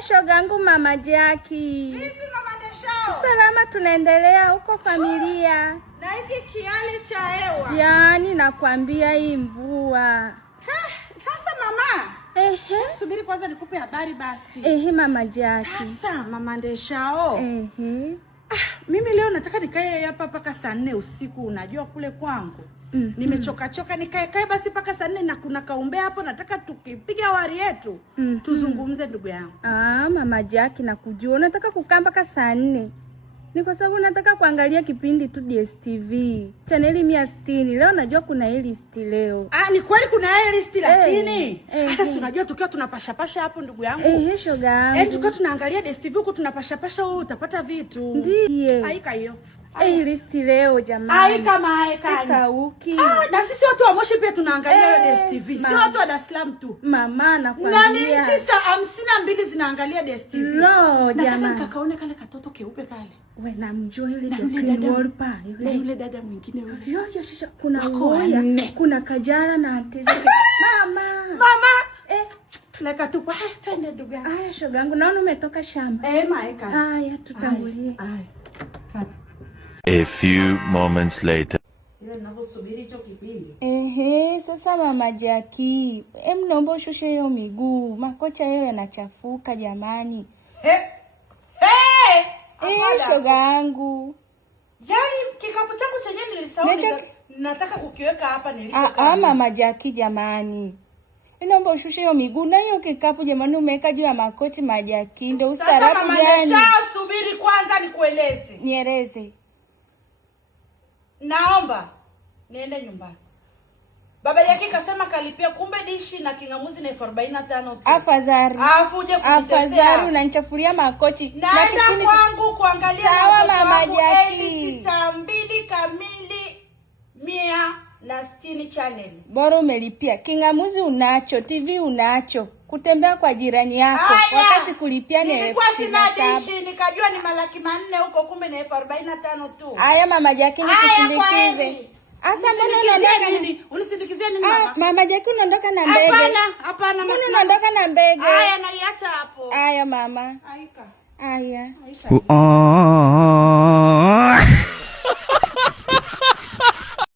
shogangu mama Jackie. Vipi mama Deshao? Salama, tunaendelea huko familia. Na hiki kiali cha hewa. Yaani nakwambia hii mvua. Sasa mama. Subiri kwanza nikupe habari basi. Mama Jackie. Sasa mama Deshao. Mimi leo nataka nikae hapa mpaka saa 4 usiku, unajua kule kwangu. Nimechoka nikae basi mpaka saa 4 na kuna kaumbea hapo, nataka tukipiga wari yetu tuzungumze ndugu yangu. Mama Jackie, nakujua unataka kukaa mpaka saa 4. Ni kwa sababu nataka kuangalia kipindi tu DSTV. Chaneli 160. Leo najua kuna hii list leo. Ni kweli kuna hii list lakini sasa unajua tukiwa tunapasha hapo ndugu yangu. Shoga yangu. Tukiwa tunaangalia DSTV huko tunapasha wewe utapata vitu. Ndiye. Haika hiyo. List leo jamani. Haika wiki. Na sisi watu wa Moshi pia tunaangalia DSTV. Si watu wa Dar es Salaam tu. Mama nakwambia. Nani nchi 52 zinaangalia DSTV. No jamani. Nataka kakaone kale katoto keupe kale. Wewe namjua yule dada. Yule dada mwingine yule. Yo, kuna Ngoya, kuna Kajala na Auntie zake. Mama. Leka tu kwa twende ndugu yangu. Shogangu, naona umetoka shamba. Maeka. Haya tutangulie. A few moments later. Ile ninavyosubiri hicho kipindi. Sasa mama Jackie, naomba ushushe hiyo miguu. Makocha yao yanachafuka jamani. Shoga yangu. Yaani kikapu changu chenyewe nilisahau, nataka kukiweka hapa nilipo. Mama Jackie jamani. Naomba ushushe hiyo miguu na hiyo kikapu jamani, umeweka juu ya makochi Majaki. Ndio ustaarabu gani? Sasa mama, subiri kwanza nikueleze. Nieleze. Naomba niende nyumbani. Baba Jackie kasema kalipia kumbe dishi na kingamuzi na 45 tu. Afadhali. Uje kunitesea. Afadhali unanichafuria makochi. Naenda kwangu kuangalia sawa mama Jackie. Saa 2 kamili 160 channel. Bora umelipia. Kingamuzi unacho, TV unacho. Kutembea kwa jirani yako wakati kulipia ni 1700. Sina dishi nikajua ni malaki 4 huko kumbe ni 45 tu. Haya mama Jackie nikusindikize. Asa mbona unaondoka nini? Unisindikizie nini mama? Mama Jackie unaondoka na mbege. Hapana mama. Unaondoka na mbege. Haya naiacha hapo. Haya mama. Haika. Haya.